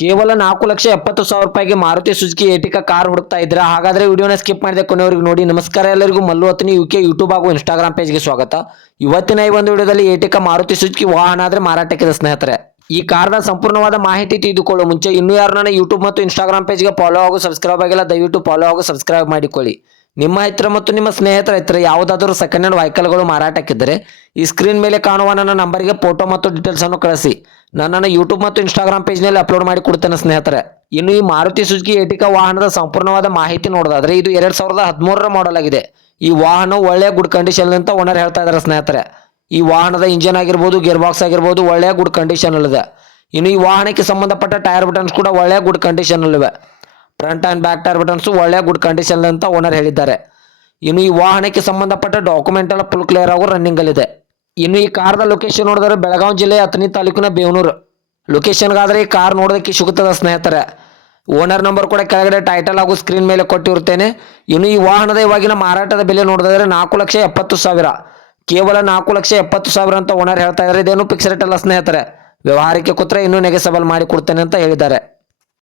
ಕೇವಲ 4,70,000 ರೂಪಾಯಿಗೆ Maruti Suzuki ಏಟಿಕಾ car ಹುಡುಕ್ತಾ ಇದ್ದೀರಾ? ಹಾಗಾದ್ರೆ ವಿಡಿಯೋನ ಸ್ಕಿಪ್ ಮಾಡಿದೆ ಕೊನೆವರೆಗೂ ನೋಡಿ. ನಮಸ್ಕಾರ ಎಲ್ಲರಿಗೂ, ಮಲ್ಲು ಅತ್ನಿ ಯುಕೆ ಯೂಟ್ಯೂಬ್ ಹಾಗೂ ಇನ್ಸ್ಟಾಗ್ರಾಮ್ ಪೇಜ್ಗೆ ಸ್ವಾಗತ. ಇವತ್ತಿನ ಈ ಒಂದು ವಿಡಿಯೋದಲ್ಲಿ ಏಟಿಕಾ ಮಾರುತಿ ಸುಜುಕಿ ವಾಹನ ಆದ್ರೆ ಮಾರಾಟಕ್ಕಿದೆ ಸ್ನೇಹಿತರೆ. ಈ ಕಾರ್ನ ಸಂಪೂರ್ಣವಾದ ಮಾಹಿತಿ ತಿಳಿದುಕೊಳ್ಳುವ ಮುಂಚೆ ಇನ್ನೂ ಯಾರು ನನ್ನ ಯೂಟ್ಯೂಬ್ ಮತ್ತು ಇನ್ಸ್ಟಾಗ್ರಾಮ್ ಪೇಜ್ಗೆ ಫಾಲೋ ಹಾಗೂ ಸಬ್ಸ್ಕ್ರೈಬ್ ಆಗಿಲ್ಲ, ದಯವಿಟ್ಟು ಫಾಲೋ ಹಾಗೂ ಸಬ್ಸ್ಕ್ರೈಬ್ ಮಾಡಿಕೊಳ್ಳಿ. ನಿಮ್ಮ ಹತ್ತಿರ ಮತ್ತು ನಿಮ್ಮ ಸ್ನೇಹಿತರ ಹತ್ತಿರ ಯಾವುದಾದರೂ ಸೆಕೆಂಡ್ ಹ್ಯಾಂಡ್ ವೆಹಿಕಲ್ಗಳು ಮಾರಾಟಕ್ಕಿದ್ದರೆ ಈ ಸ್ಕ್ರೀನ್ ಮೇಲೆ ಕಾಣುವ ನನ್ನ ನಂಬರ್ಗೆ ಫೋಟೋ ಮತ್ತು ಡೀಟೇಲ್ಸ್ ಅನ್ನು ಕಳಿಸಿ. ನನ್ನ ಯೂಟ್ಯೂಬ್ ಮತ್ತು ಇನ್ಸ್ಟಾಗ್ರಾಮ್ ಪೇಜ್ನಲ್ಲಿ ಅಪ್ಲೋಡ್ ಮಾಡಿ ಕೊಡ್ತೇನೆ ಸ್ನೇಹಿತರೆ. ಇನ್ನು ಈ ಮಾರುತಿ ಸುಜುಕಿ ಏಟಿಕಾ ವಾಹನದ ಸಂಪೂರ್ಣವಾದ ಮಾಹಿತಿ ನೋಡೋದಾದ್ರೆ ಇದು 2013ರ ಮಾಡೆಲ್ ಆಗಿದೆ. ಈ ವಾಹನ ಒಳ್ಳೆಯ ಗುಡ್ ಕಂಡೀಷನ್ ಅಂತ ಓನರ್ ಹೇಳ್ತಾ ಇದ್ದಾರೆ ಸ್ನೇಹಿತರೆ. ಈ ವಾಹನದ ಇಂಜಿನ್ ಆಗಿರ್ಬೋದು, ಗೇರ್ ಬಾಕ್ಸ್ ಆಗಿರ್ಬೋದು ಒಳ್ಳೆಯ ಗುಡ್ ಕಂಡೀಷನ್ ಅಲ್ಲಿದೆ. ಇನ್ನು ಈ ವಾಹನಕ್ಕೆ ಸಂಬಂಧಪಟ್ಟ ಟೈರ್ ಬಟನ್ಸ್ ಕೂಡ ಒಳ್ಳೆಯ ಗುಡ್ ಕಂಡೀಷನ್ ಅಲ್ಲಿವೆ. Front and back tyre buttons ಒಳ್ಳೆಯ ಗುಡ್ ಕಂಡೀಷನ್ ಅಂತ ಓನರ್ ಹೇಳಿದ್ದಾರೆ. ಇನ್ನು ಈ ವಾಹನಕ್ಕೆ ಸಂಬಂಧಪಟ್ಟ ಡಾಕ್ಯುಮೆಂಟ್ ಎಲ್ಲ ಫುಲ್ ಕ್ಲಿಯರ್ ಆಗೋ ರನ್ನಿಂಗ್ ಅಲ್ಲಿದೆ. ಇನ್ನು ಈ ಕಾರ್ದ ಲೊಕೇಶನ್ ನೋಡಿದ್ರೆ ಬೆಳಗಾವಿ ಜಿಲ್ಲೆ ಅಥಣಿ ತಾಲೂಕಿನ ಬೇವನೂರು ಲೊಕೇಶನ್ಗಾದ್ರೆ ಈ ಕಾರ್ ನೋಡೋದಕ್ಕೆ ಸಿಗುತ್ತದೆ ಸ್ನೇಹಿತರೆ. ಓನರ್ ನಂಬರ್ ಕೂಡ ಕೆಳಗಡೆ ಟೈಟಲ್ ಹಾಗೂ ಸ್ಕ್ರೀನ್ ಮೇಲೆ ಕೊಟ್ಟಿರುತ್ತೇನೆ. ಇನ್ನು ಈ ವಾಹನದ ಇವಾಗಿನ ಮಾರಾಟದ ಬೆಲೆ ನೋಡಿದ್ರೆ 4,70,000, ಕೇವಲ 4,70,000 ಅಂತ ಓನರ್ ಹೇಳ್ತಾ ಇದ್ದಾರೆ. ಇದೇನು ಫಿಕ್ಸ್ ರೇಟ್ ಅಲ್ಲ ಸ್ನೇಹಿತರೆ. ವ್ಯವಹಾರಕ್ಕೆ ಕೂತ್ರೆ ಇನ್ನೂ ನೆಗೆಸಬಲ್ ಮಾಡಿ ಕೊಡ್ತೇನೆ ಅಂತ ಹೇಳಿದ್ದಾರೆ.